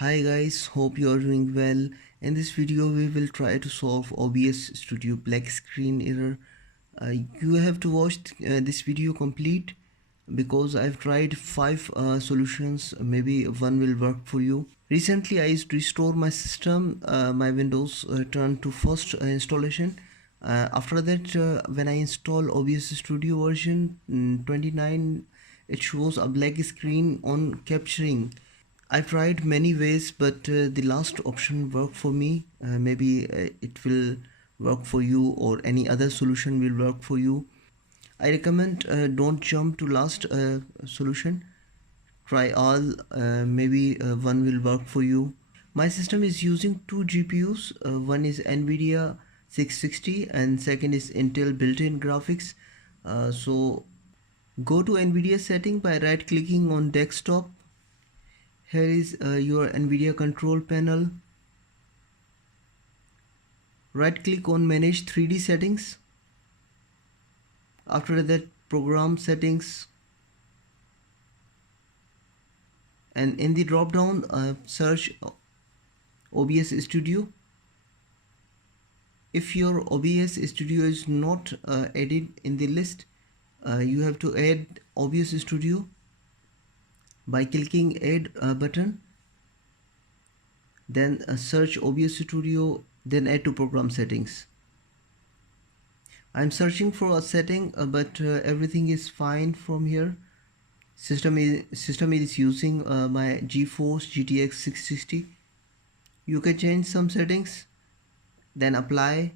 Hi guys, hope you are doing well. In this video we will try to solve OBS Studio Black Screen error. You have to watch this video complete because I've tried 5 solutions. Maybe one will work for you. Recently I used to restore my system. My Windows turned to first installation. After that, when I install OBS Studio version 29, it shows a black screen on capturing. I tried many ways, but the last option worked for me. Maybe it will work for you, or any other solution will work for you. I recommend don't jump to last solution. Try all. Maybe one will work for you. My system is using two GPUs. One is NVIDIA 660 and second is Intel built-in graphics. So go to NVIDIA setting by right clicking on desktop. Here is your NVIDIA control panel. Right click on manage 3D settings. After that, program settings, and in the drop down search OBS Studio. If your OBS Studio is not added in the list, you have to add OBS Studio by clicking add button, then search OBS Studio, then add to program settings. I'm searching for a setting, but everything is fine from here. System is using my GeForce GTX 660. You can change some settings, then apply.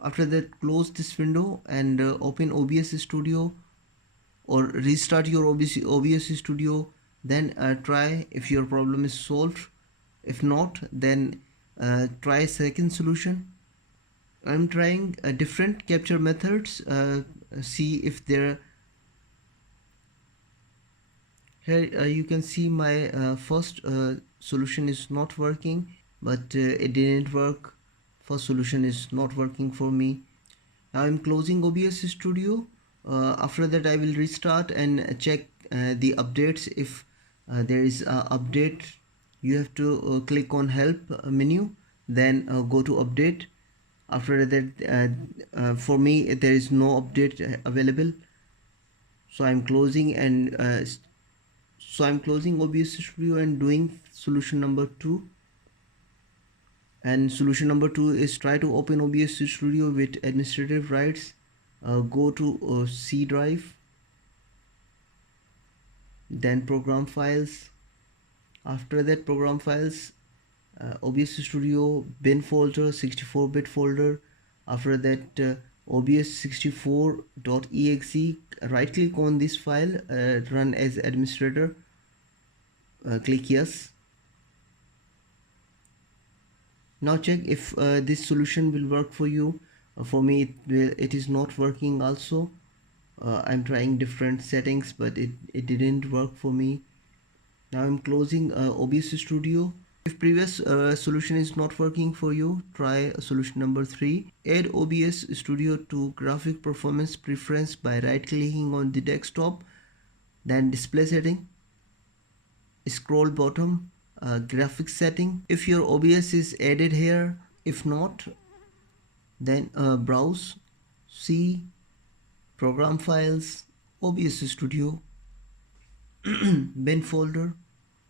After that, close this window and open OBS Studio, or restart your OBS Studio. Then try if your problem is solved. If not, then try second solution. I'm trying different capture methods. See if there. Here you can see my first solution is not working, but it didn't work. First solution is not working for me. Now I'm closing OBS Studio. After that, I will restart and check the updates. If there is an update, you have to click on help menu, then go to update. After that, for me there is no update available, so I'm closing OBS Studio and doing solution number 2. And solution number 2 is try to open OBS Studio with administrative rights. Go to C drive, then program files. After that, program files, OBS Studio bin folder, 64-bit folder. After that, OBS 64.exe. Right click on this file, run as administrator. Click yes. Now check if this solution will work for you. For me it is not working also. I'm trying different settings, but it didn't work for me. Now I'm closing OBS Studio. If previous solution is not working for you, try solution number 3. Add OBS Studio to graphic performance preference by right clicking on the desktop, then display setting, scroll bottom, graphics setting. If your OBS is added here, if not, then browse, see, program files, OBS Studio, bin folder,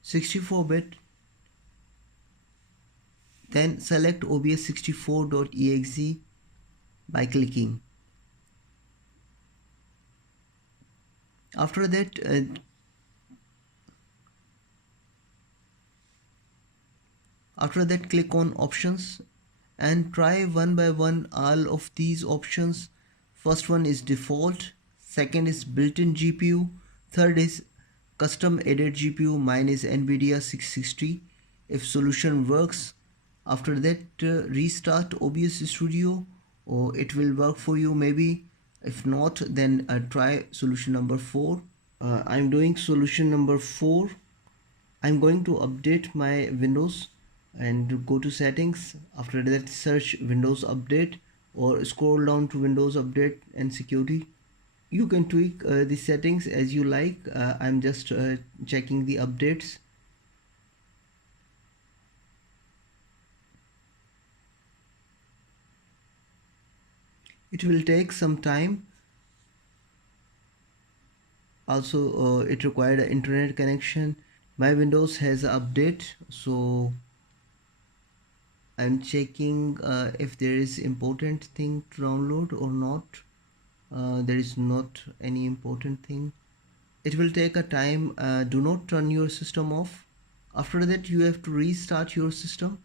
64-bit, then select OBS 64.exe by clicking. After that, click on options and try one by one all of these options. First one is default, second is built-in GPU, third is custom added GPU. Mine is NVIDIA 660. If solution works, after that restart OBS Studio, or it will work for you maybe. If not, then try solution number 4. I'm doing solution number 4. I'm going to update my Windows and go to settings. After that, search Windows Update, or scroll down to Windows Update and Security. You can tweak the settings as you like. I'm just checking the updates. It will take some time. Also, it required an internet connection. My Windows has an update, so I'm checking if there is important thing to download or not. There is not any important thing. It will take a time. Do not turn your system off. After that, you have to restart your system.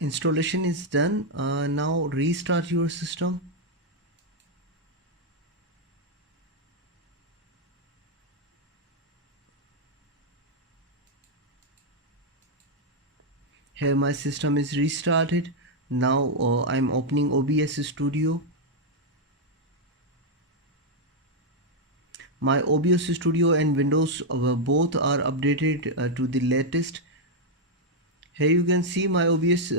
Installation is done. Now restart your system. Here my system is restarted. Now I'm opening OBS Studio. My OBS Studio and Windows both are updated to the latest. Here you can see my OBS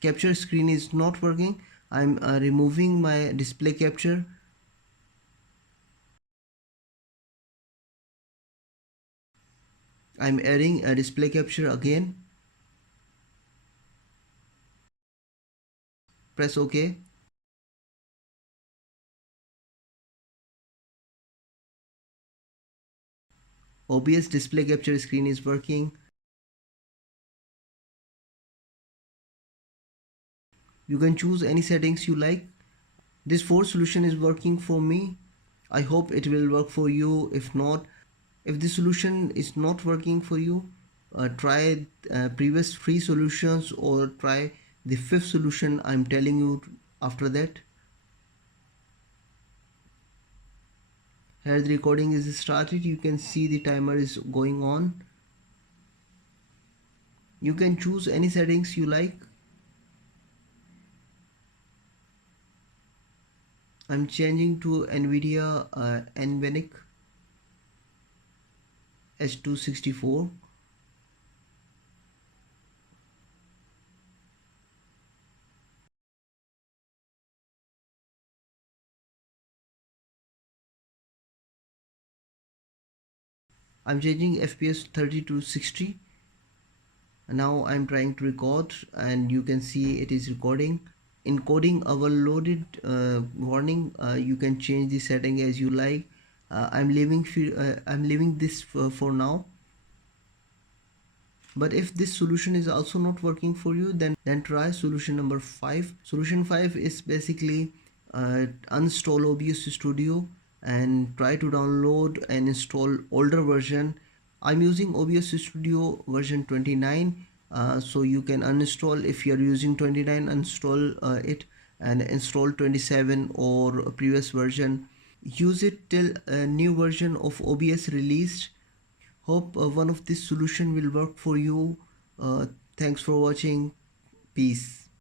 capture screen is not working. I'm removing my display capture. I'm adding a display capture again. Press OK. OBS display capture screen is working. You can choose any settings you like. This 4 solution is working for me. I hope it will work for you. If not, if the solution is not working for you, try previous 3 solutions or try the 5th solution I'm telling you after that. Here the recording is started. You can see the timer is going on. You can choose any settings you like. I'm changing to NVIDIA NVENIC H264. I'm changing FPS 30 to 60. Now I'm trying to record and you can see it is recording. Encoding overloaded warning. You can change the setting as you like. I'm leaving this for now. But if this solution is also not working for you, then try solution number 5. Solution 5 is basically uninstall OBS Studio and try to download and install older version. I'm using OBS Studio version 29, so you can uninstall. If you're using 29, uninstall it and install 27 or a previous version. Use it till a new version of OBS released. Hope one of this solution will work for you. Thanks for watching. Peace.